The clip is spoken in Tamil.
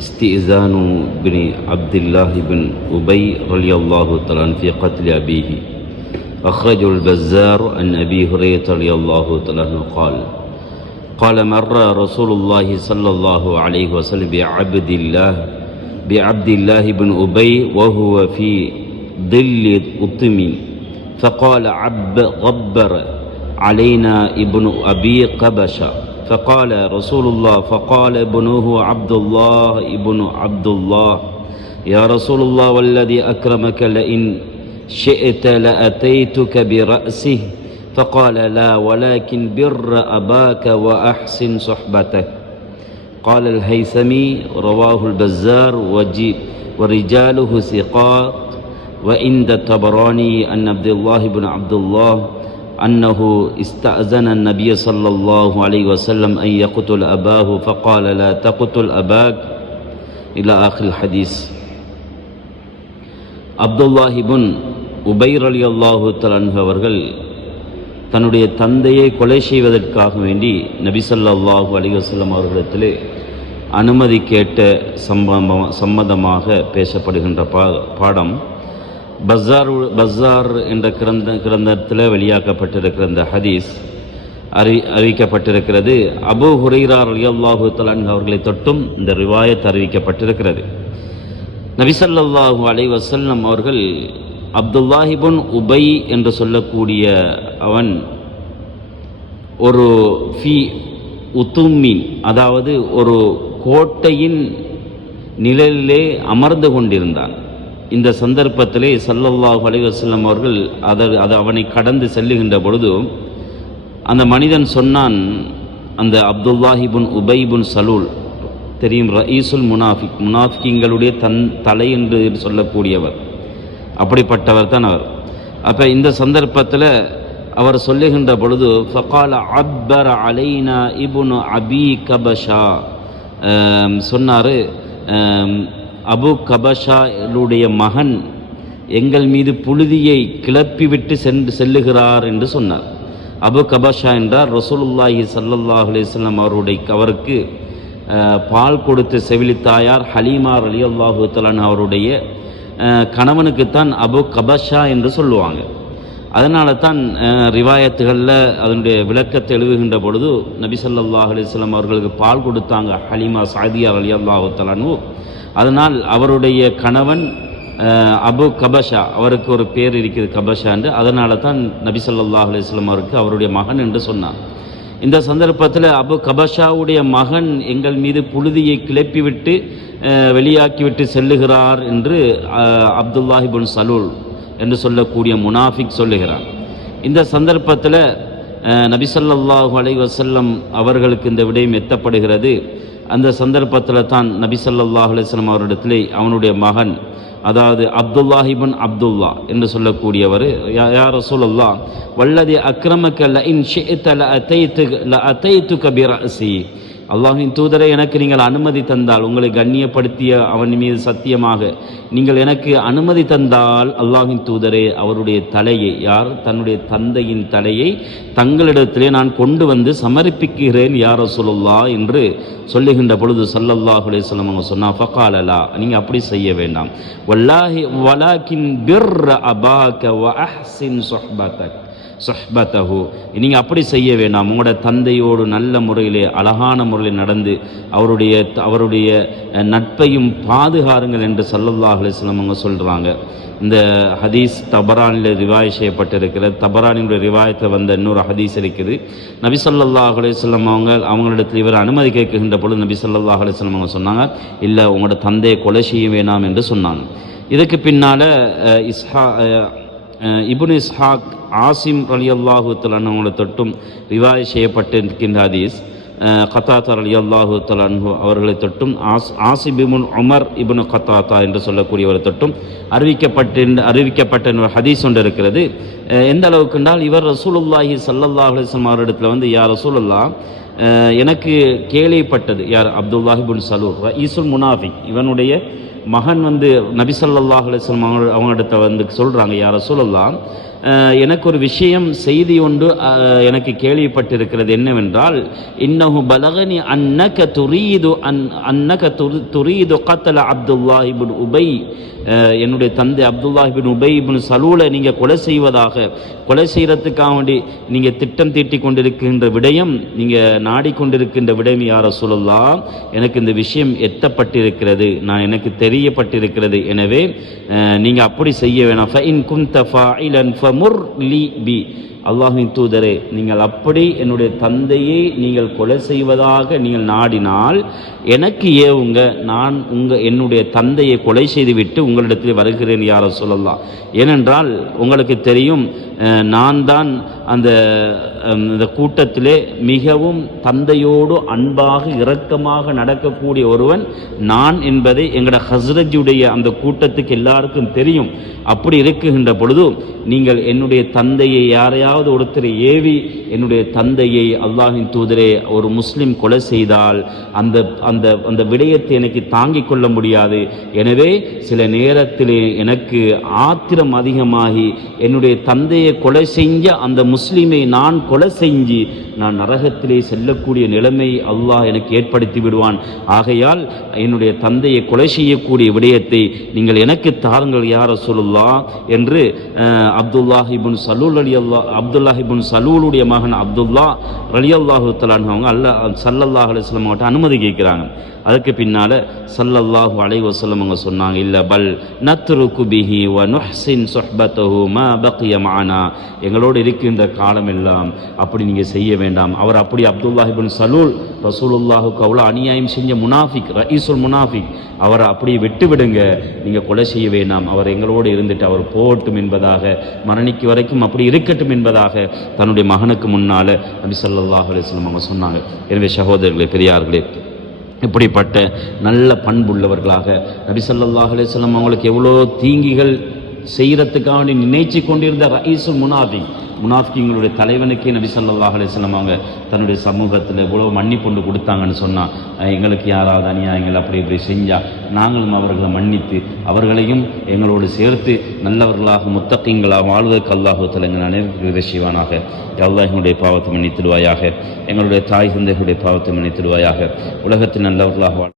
استئذان بن عبد الله بن أبي رضي الله تعالى عنه في قتل أبيه. أخرجه البزار عن أبي هريرة رضي الله تعالى عنه قال مر رسول الله صلى الله عليه وسلم بعبد الله بن أبي وهو في ظل أطم فقال غبر علينا ابن أبي قبشة فقال رسول الله فقال ابنه عبد الله يا رسول الله والذي أكرمك لئن شئت لأتيتك برأسه فقال لا ولكن بر أباك وأحسن صحبته. قال الهيثمي رواه البزار ورجاله ثقات. وعند الطبراني أن عبد الله بن عبد الله أنه استأذن النبي صلى الله عليه وسلم أن يقتل أباه فقال لا تقتل أباك إلى آخر الحديث. அப்துல்லாஹ் இப்னு உபை ரலியல்லாஹு தஆலா அன்ஹு அவர்கள் தன்னுடைய தந்தையை கொலை செய்வதற்காக வேண்டி நபி ஸல்லல்லாஹு அலைஹி வஸல்லம் அவர்களிடத்திலே அனுமதி கேட்ட சம்பந்தமாக பேசப்படுகின்ற பாடம் பஸார் என்ற கிரந்தத்தில் வெளியாக்கப்பட்டிருக்கிற இந்த ஹதீஸ் அறிவிக்கப்பட்டிருக்கிறது. அபூ ஹுரைரா ரலியல்லாஹு தஆலா அன்ஹு அவர்களை தொட்டும் இந்த ரிவாயத் அறிவிக்கப்பட்டிருக்கிறது. நபி ஸல்லல்லாஹு அலைஹி வஸல்லம் அவர்கள் அப்துல்லாஹ் இப்னு உபை என்று சொல்லக்கூடிய அவன் ஒரு உத்தும்மின், அதாவது ஒரு கோட்டையின் நிழலிலே அமர்ந்து கொண்டிருந்தான். இந்த சந்தர்ப்பத்திலே ஸல்லல்லாஹு அலைஹி வஸல்லம் அவர்கள் அது அவனை கடந்து செல்லுகின்ற பொழுது அந்த மனிதன் சொன்னான், அந்த அப்துல்லாஹ் இப்னு உபை இப்னு சலூல் தெரியும், ரயீசுல் முனாஃபிகீங்களுடைய தலை என்று சொல்லக்கூடியவர், அப்படிப்பட்டவர் தான் அவர். அப்போ இந்த சந்தர்ப்பத்தில் அவர் சொல்லுகின்ற பொழுது ஃபகால அப்பர அலைனா இப்னு அபி கபஷா சொன்னார், அபு கபஷாவுடைய மகன் எங்கள் மீது புழுதியை கிளப்பிவிட்டு செல்லுகிறார் என்று சொன்னார். அபு கபஷா என்றார் ரசூலுல்லாஹி ஸல்லல்லாஹு அலைஹி வஸல்லம் அவருக்கு பால் கொடுத்து செவிலித்தாயார் ஹலீமா ரலியல்லாஹு தஆலா அவருடைய கணவனுக்குத்தான் அபு கபஷா என்று சொல்லுவாங்க. அதனால தான் ரிவாயத்துகளில் அதனுடைய விளக்கத்தை எழுதுகின்ற பொழுது நபி ஸல்லல்லாஹு அலைஹி வஸல்லம் அவர்களுக்கு பால் கொடுத்தாங்க ஹலீமா சாதியா ரலியல்லாஹு தஆலா. அதனால் அவருடைய கணவன் அபு கபஷா, அவருக்கு ஒரு பேர் இருக்குது கபஷா என்று, அதனால தான் நபி ஸல்லல்லாஹு அலைஹி வஸல்லம் அவருக்கு அவருடைய மகன் என்று சொன்னார். இந்த சந்தர்ப்பத்தில் அபு கபஷாவுடைய மகன் எங்கள் மீது புழுதியை கிளப்பிவிட்டு வெளியாக்கிவிட்டு செல்லுகிறார் என்று அப்துல்லாஹ் இப்னு சலூல் என்று சொல்லக்கூடிய முனாஃபிக் சொல்லுகிறார். இந்த சந்தர்ப்பத்தில் நபி ஸல்லல்லாஹு அலைஹி வஸல்லம் அவர்களுக்கு இந்த விடயம் எத்தப்படுகிறது. அந்த சந்தர்ப்பத்தில் தான் நபி ஸல்லல்லாஹு அலைஹி வஸல்லம் அவரிடத்திலே அவனுடைய மகன், அதாவது அப்துல்லாஹ் இப்னு அப்துல்லா என்று சொல்லக்கூடியவர், யா ரசூலல்லாஹ் வல்லதி அக்ரமக லஇன் ஷிஅத லஅதைதுக பிரஅஸி, அல்லாஹ்வின் தூதரை எனக்கு நீங்கள் அனுமதி தந்தால், உங்களை கண்ணியப்படுத்திய அவன் மீது சத்தியமாக நீங்கள் எனக்கு அனுமதி தந்தால் அல்லாஹ்வின் தூதரே அவருடைய தலையை, யார் தன்னுடைய தந்தையின் தலையை தங்களிடத்திலே நான் கொண்டு வந்து சமர்ப்பிக்கிறேன் யா ரசூலுல்லாஹ் என்று சொல்லுகின்ற பொழுது ஸல்லல்லாஹு அலைஹி வஸல்லம் அவங்க சொன்னா ஃபகால லா, நீங்கள் அப்படி செய்ய வேண்டாம், வல்லாஹி வலாக்கின் பிர்ர அபாக வ அஹ்சின் சுஹ்பதஹு, நீங்கள் அப்படி செய்ய வேண்டாம், உங்களோட தந்தையோடு நல்ல முறையிலே அழகான முறையில் நடந்து அவருடைய நட்பையும் பாதுகாருங்கள் என்று ஸல்லல்லாஹு அலைஹி வஸல்லம் அவங்க சொல்கிறாங்க. இந்த ஹதீஸ் தபரானில் ரிவாய் செய்யப்பட்டிருக்கிறது. தபரானியுடைய ரிவாயத்தில் வந்த இன்னொரு ஹதீஸ் இருக்குது. நபி ஸல்லல்லாஹு அலைஹி வஸல்லம் அவங்களிடத்தில் இவர் அனுமதி கேட்கின்ற பொழுது நபி ஸல்லல்லாஹு அலைஹி வஸல்லம் அவங்க சொன்னாங்க, இல்லை உங்களோட தந்தையை கொலை செய்ய வேண்டாம் என்று சொன்னாங்க. இதுக்கு பின்னால் இப்னு இஸ்ஹாக் ஆசிம் ரலியல்லாஹு தஆலா அவங்களை தொட்டும் ரிவாய் செய்யப்பட்டிருக்கின்ற ஹதீஸ், கத்தாத்தா ரலியல்லாஹு தஆலா அவர்களை தொட்டும் ஆசிப் இப்னு உமர் இப்னு கத்தாத்தா என்று சொல்லக்கூடியவரை தொட்டும் அறிவிக்கப்பட்ட ஹதீஸ் ஒன்று இருக்கிறது. எந்த அளவுக்கு என்றால், இவர் ரசூலுல்லாஹி ஸல்லல்லாஹு அலைஹி வஸல்லம் அவரிடத்தில் வந்து, யா ரசூலுல்லாஹ் எனக்கு கேள்விப்பட்டது, யார் அப்துல்லாஹ் இப்னு சலூல் ரயீசுல் முனாஃபிக், இவனுடைய மகன் வந்து நபி ஸல்லல்லாஹு அலைஹி வஸல்லம் அவங்களிடத்தை வந்து சொல்கிறாங்க, யா ரசூலுல்லாஹ் எனக்கு ஒரு விஷயம் செய்தி ஒன்று எனக்கு கேள்விப்பட்டிருக்கிறது. என்னவென்றால், இன்னஹு பலகனி அன்னக துரீது கத்ல அப்துல்லாஹ் இப்னு உபை, என்னுடைய தந்தை அப்துல்லாஹ் இப்னு உபை இப்னு சலூலை நீங்கள் கொலை செய்கிறதுக்காக வேண்டி நீங்கள் திட்டம் தீட்டி கொண்டிருக்கின்ற விடயம், நீங்கள் நாடிக்கொண்டிருக்கின்ற விடயம் யா ரசூலல்லாஹ், எனக்கு இந்த விஷயம் எத்தப்பட்டிருக்கிறது, எனக்கு தெரியப்பட்டிருக்கிறது. எனவே நீங்கள் அப்படி செய்ய வேணாம். ஃபஇன் குன்த ஃபாயிலன் ஃபமுர் லி பி, அல்லாஹ்வின் தூதரே, நீங்கள் அப்படி என்னுடைய தந்தையை நீங்கள் கொலை செய்வதாக நீங்கள் நாடினால் எனக்கு ஏவுங்க, நான் என்னுடைய தந்தையை கொலை செய்துவிட்டு உங்களிடத்தில் வருகிறேன் யா ரசூலல்லாஹ். ஏனென்றால் உங்களுக்கு தெரியும், நான் தான் அந்த கூட்டத்திலே மிகவும் தந்தையோடு அன்பாக இரக்கமாக நடக்கக்கூடிய ஒருவன் நான் என்பதை எங்களோட ஹஸ்ரஜுடைய அந்த கூட்டத்துக்கு எல்லாருக்கும் தெரியும். அப்படி இருக்குகின்ற பொழுது நீங்கள் என்னுடைய தந்தையை யாரையாவது ஒருத்தரை ஏவி என்னுடைய தந்தையை அல்லாஹ்வின் தூதரே ஒரு முஸ்லிம் கொலை செய்தால் அந்த அந்த அந்த விடயத்தை எனக்கு தாங்கிக் கொள்ள முடியாது. எனவே சில நேரத்திலே எனக்கு ஆத்திரம் அதிகமாகி என்னுடைய தந்தையை கொலை செஞ்ச அந்த முஸ்லிமை நான் கொலை செஞ்சு நான் நரகத்திலே செல்லக்கூடிய நிலைமை அல்லாஹ் எனக்கு ஏற்படுத்தி விடுவான். ஆகையால் என்னுடைய தந்தையை கொலை செய்யக்கூடிய விடயத்தை நீங்கள் எனக்கு தாருங்கள் யா ரசூலுல்லாஹ் என்று அப்துல்லாஹ் இப்னு சலூலுடைய மகன் அப்துல்லாஹ் ரலியல்லாஹு தஆலா அவங்க ஸல்லல்லாஹு அலைஹி வஸல்லம் கிட்ட அனுமதி கேட்குறாங்க. அதுக்கு பின்னால் ஸல்லல்லாஹு அலைஹி வஸல்லம் அவங்க சொன்னாங்க, இல்லை பல் நத்ருக்கு பிஹி வ நுஹ்சின் சுஹ்பத்தஹு மா பக்கிய மஅனா, எங்களோடு இருக்கின்ற காலம் எல்லாம் அப்படி நீங்கள் செய்ய வேண்டாம். அவர் அப்படி அப்துல்லாஹ் இப்னு சலூல் ரசூலுல்லாஹுக்கு அவ்வளோ அநியாயம் செஞ்ச முனாஃபிக், ரயீசுல் முனாஃபிக், அவரை அப்படியே விட்டு விடுங்க, நீங்கள் கொலை செய்ய வேண்டாம், அவர் எங்களோடு இருந்துட்டு அவர் போகட்டும் என்பதாக, மரணிக்கு வரைக்கும் அப்படி இருக்கட்டும் என்பதாக தன்னுடைய மகனுக்கு முன்னால் நபி ஸல்லல்லாஹு அலைஹி வஸல்லம் அவங்க சொன்னாங்க. எனவே சகோதரர்களே, பெரியார்களே, இப்படிப்பட்ட நல்ல பண்புள்ளவர்களாக நபி ஸல்லல்லாஹு அலைஹி வஸல்லம் அவங்களுக்கு எவ்வளோ தீங்கிகள் செய்கிறதுக்காக நினைச்சு கொண்டிருந்த ரயீசுல் முனாஃபிகளுடைய தலைவனுக்கே நபி ஸல்லல்லாஹு அலைஹி வஸல்லம் அவங்க தன்னுடைய சமூகத்தில் இவ்வளோ மன்னிப்புண்டு கொடுத்தாங்கன்னு சொன்னால், எங்களுக்கு யாராவது அநியாயங்கள் அப்படி இப்படி செஞ்சால் நாங்களும் அவர்களை மன்னித்து அவர்களையும் எங்களோடு சேர்த்து நல்லவர்களாக முத்தகீங்களாக வாழ்வதற்கு அல்லாஹ் தஆலா எங்கள் அனைவருக்கும் செய்வானாக. அல்லாஹ் எங்களுடைய பாவத்தை மன்னித்திடுவாயாக, எங்களுடைய தாய் தந்தைகளுடைய பாவத்தை மன்னித்திடுவாயாக, உலகத்தில் நல்லவர்களாக